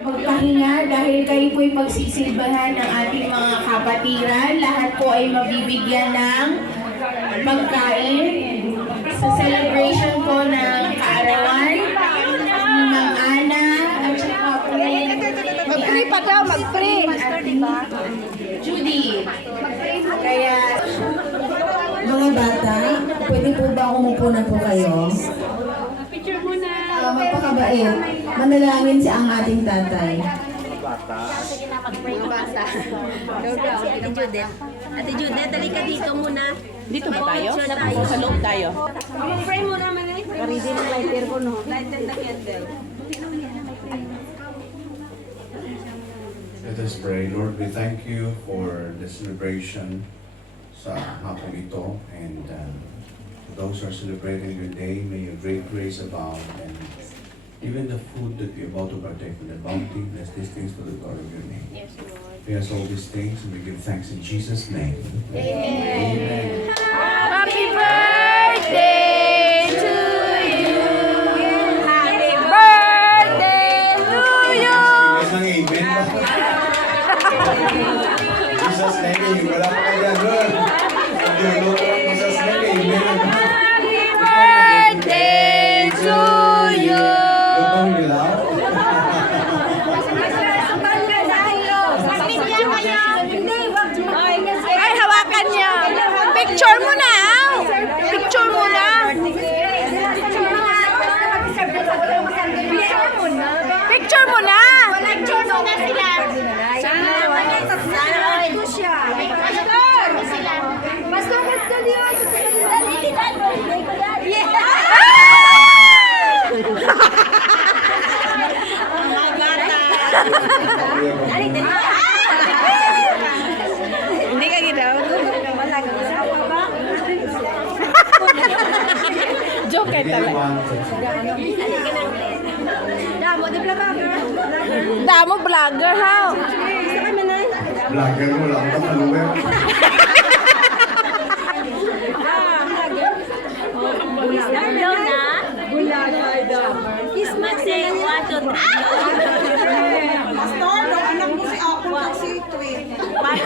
Magpahinga dahil kayo po'y pagsisilbahan ng ating mga kapatiran. Lahat po ay mabibigyan ng pagkain sa celebration po ng kaarawan ni Mang Ana at saka po Mag-pray pa daw, mag-pray. Judy. Kaya Mga bata, pwede po ba umupo na po kayo? Picture muna. Magpakabait. Manalangin si ang ating tatay. Sige na, mag-pray ka basta. Si Ate Judith. Ate Judith, dali ka dito muna. Dito ba tayo? Sa loob tayo. Mag-pray muna, Manay. Karidi ng lighter ko, no? Lighten the candle. Let us pray. Lord, we thank you for the celebration sa hapong ito, and those who are celebrating your day, may your great grace abound, and even the food that we are about to partake in the bounty, bless these things for the glory of your name. Yes, Lord. We ask all these things and we give thanks in Jesus' name. Amen. Happy birthday to you. Happy birthday to you. Amen. Jesus' name, wala pa kaya doon. Jesus' name, amen. Happy birthday to you. Lutong nila. Ay, hawakan niya. Picture mo na. Picture mo na. Picture mo na. Picture muna sila. Sana all. Pastor, Pastor Dios. Dali, dali. Dali, dali. Hindi ka ginaw. Joker talaga. Damo, di ba ba? Damo vlogger ha. Vlogger mo lang ito, kaluwer. Hello na. Kiss mo say 1, 2, 3. Pastor, no, anak mo si Apple at si Twin. Okay.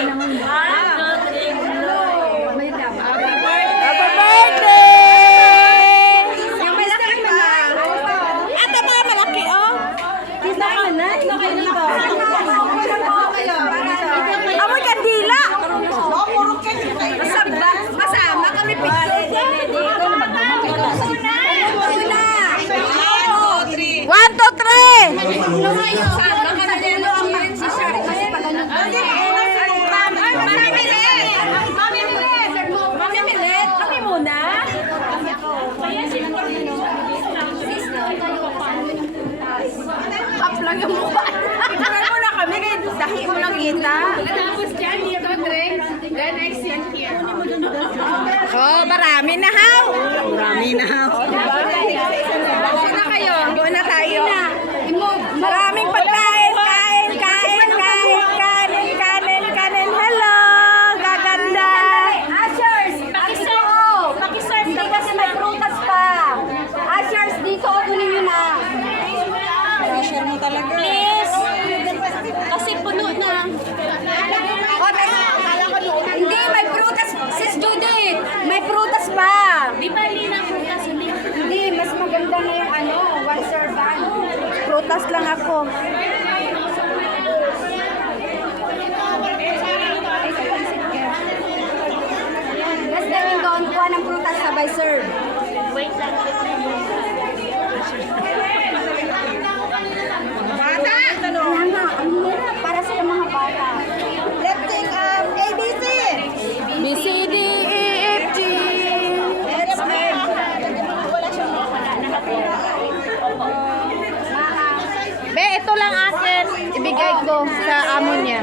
1, 2, 3. Happy birthday! Yung malaki pa. Ate mga malaki oh. Kiss na ka na. Ito kayo dito. Amoy kandila. No, puro cake kayo. Masama kami picture. 1, 2, 3. Sama ka na din ang si Sir. Kasi pala nyo. Mami Milet! Mami Milet! Mami Milet! Kami muna. Kaya sila kami. Up lang yung mukha. Picture mo na kami. Kaya dahi mo lang kita. tapos dyan dito, Dre. Then next yan here. Oh, marami na haw. Marami na haw. Doon na kayo. Doon na tayo. Maraming pagkain, kain, kain, kain, kanin, kanin, kanin. Hello, gaganda. Ashers! Pakiserve hindi kasi may prutas pa. Ashers, dito o kunin nyo na. Share mo talaga. Please. Kasi puno na. Hindi, may prutas. Sis Judith, may prutas pa. Di ba Lina prutas? Hindi, mas maganda na yung ano, one servant. Prutas lang ako. Mas daming doon, kuha ng prutas sabay serve. Wait lang. Bata! Kaya nga, ang hirap para sa mga bata. Let's take ABC! B, C, D, E, F, G. Let's make. Be, ito lang akin. Ibigay ko sa amo niya.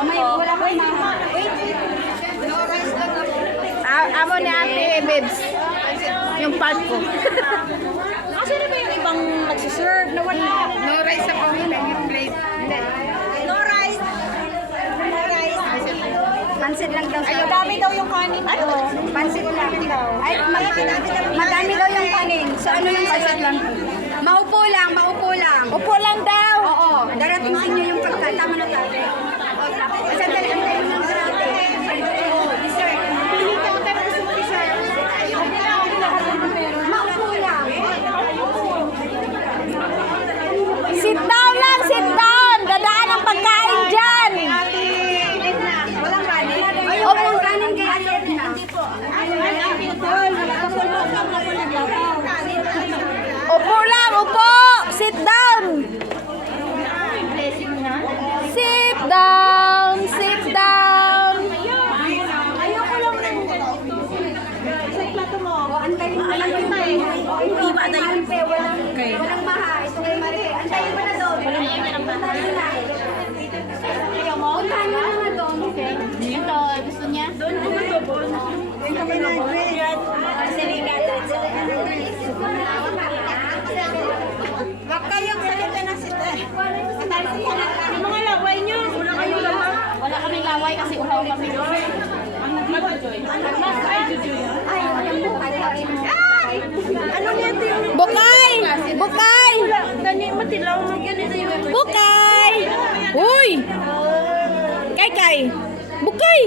Wala ko na. Amo ni Ate Bibs. Yung part ko. Kasi na ba yung ibang nagsiserve na wala? No rice sa pamilya, yung plate. No rice. No rice. Pansit lang daw. Ay, madami daw yung kanin. Pansit lang daw. Ay, madami daw yung kanin. So, ano yung pansit lang? Maupo lang, maupo lang. Upo lang daw. Oo, darating sa inyo yung pagkain. Tama na tayo. Sandali, antayin mo ng karate. Dessert. Pili ka kung tayo gusto mo dessert. Maupo lang. Sit down lang, sit down. Dadaan ang pagkain dyan. Walang kanin. Walang kanin kay Ate Edna. Upo lang, upo. Sit down. Sit down, sit down. Ayoko lang rin. Sa plato mo. Antayin mo lang yung tayo. Hindi ba na yun? Walang maha. Ito kay Marie. Antayin mo na doon. Antayin na. Puntahan mo na nga doon. Ito, gusto niya? Doon ko na doon. Doon kami na. Wag kayong salita ng sita. Mga laway niyo. Wala kayong laway. Wala kami laway kasi uhaw kami. Ay, ano niya ito yung... Bukay! Bukay! Gani, matilaw mo. Ganito yung... Bukay! Uy! Kay! Bukay!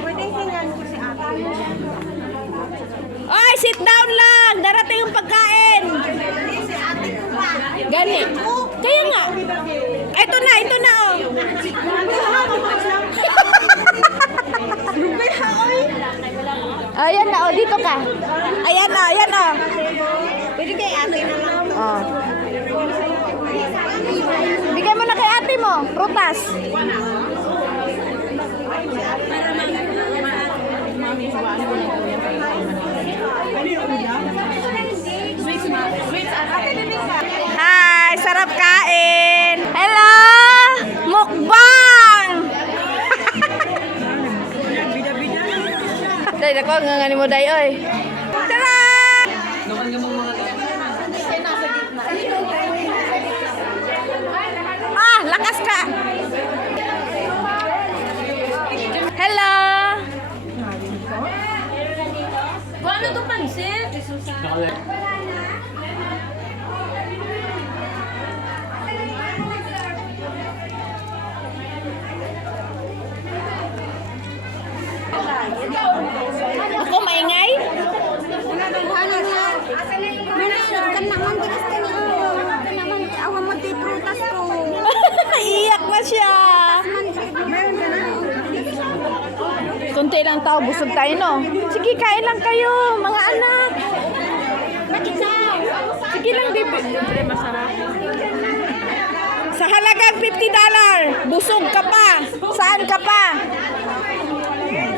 Pwede hingan ko si ate. Ay, sit down lang! Darating yung pagkain! Gani. Kaya nga. Ito na oh. Ayan na, oh, dito ka. Ayan na. Pwede kay ate na lang. Oh. Bigay mo na kay ate mo, prutas. Hi, sarap kain. Hello, mukbang. Day, dako ngangani mo day oy. Tara! Ah, lakas ka. Hello. Ano to pansit? Ako maingay? Iyak na siya. Kunti lang tao, busog tayo, no? Sige, kain lang kayo, mga anak. Sige lang, di. Sa halagang $50, busog ka pa. Saan ka pa?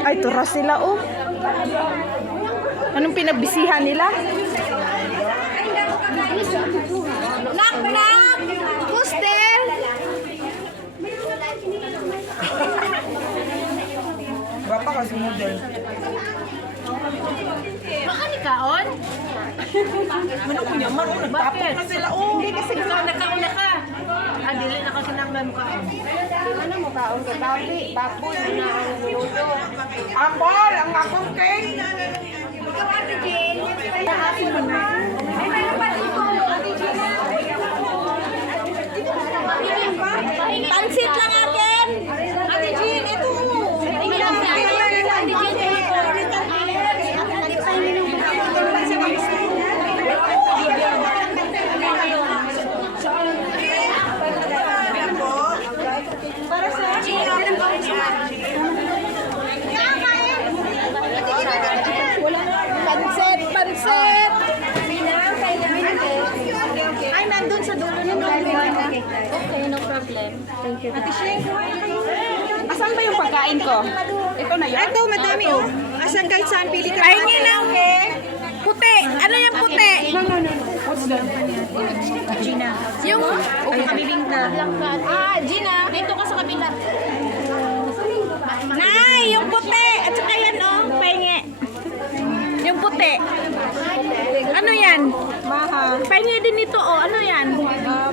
Ay, turas sila, oh. Anong pinagbisihan nila? Knock, knock! Who's there? Baka kasi model. Baka ni Kaon? Ano ko niya? Marunong nagtapos na sila. Oh, Hindi kasi nakauna ka. Dili na kakinanglan mo Kaon. Ano mo Kaon? Baboy na ang minuto. Apol, ang akong cake. Ikaw Ate Jane. Ay, meron pa dito. Ate Jane. Pansit lang akin. Ate Jane, ito. Ate Jane, para sa Pansit. ay, nandun sa dulo ng okay, no problem. Thank you. Ate Shane, Asan ba yung pagkain ko? Ito na yun? Ito, madami oh. Asan kahit saan, pili ka. Pahingi ng puti. Ano yung puti? What's that? Gina. Yung... Okay, kamiling na. Ah, Gina. dito ka sa kabila. Nay, yung puti. At saka yan, oh. Pahingi. Yung puti. Ano yan? Maha. Pahingi din ito, oh. Ano yan?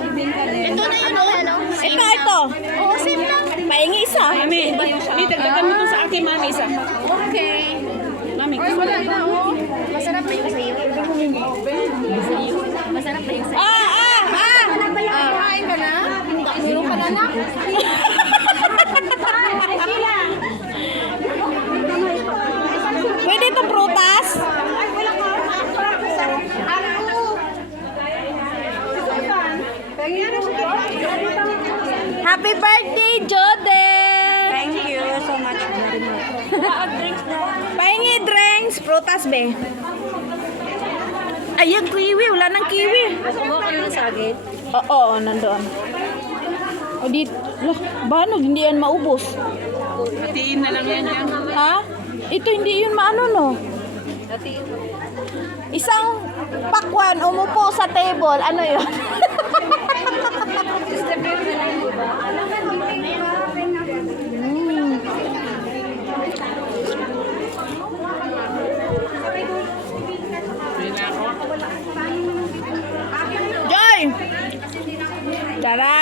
Bibingka din. Ito na yun, ano? Ito. Oo, same lang. paingi isa. Mami, di dagdagan mo to sa akin, mami, isa. Okay. Mami, Masarap ba yung sa'yo? Masarap ba yung sa'yo? Kain ka na? Meron ka na na? Pwede itong prutas? Happy birthday, Joden! thank you so much. Pahingi drinks, prutas be. Ayun, kiwi. Wala nang kiwi. Kuha ka ng sagit. Oo, nandoon. O di, lah, banog, hindi yan maubos. Hatiin na lang yan yan. Ha? Ito hindi yun maano, no? Isang pakwan, umupo sa table. Ano yun? Joy! Tara!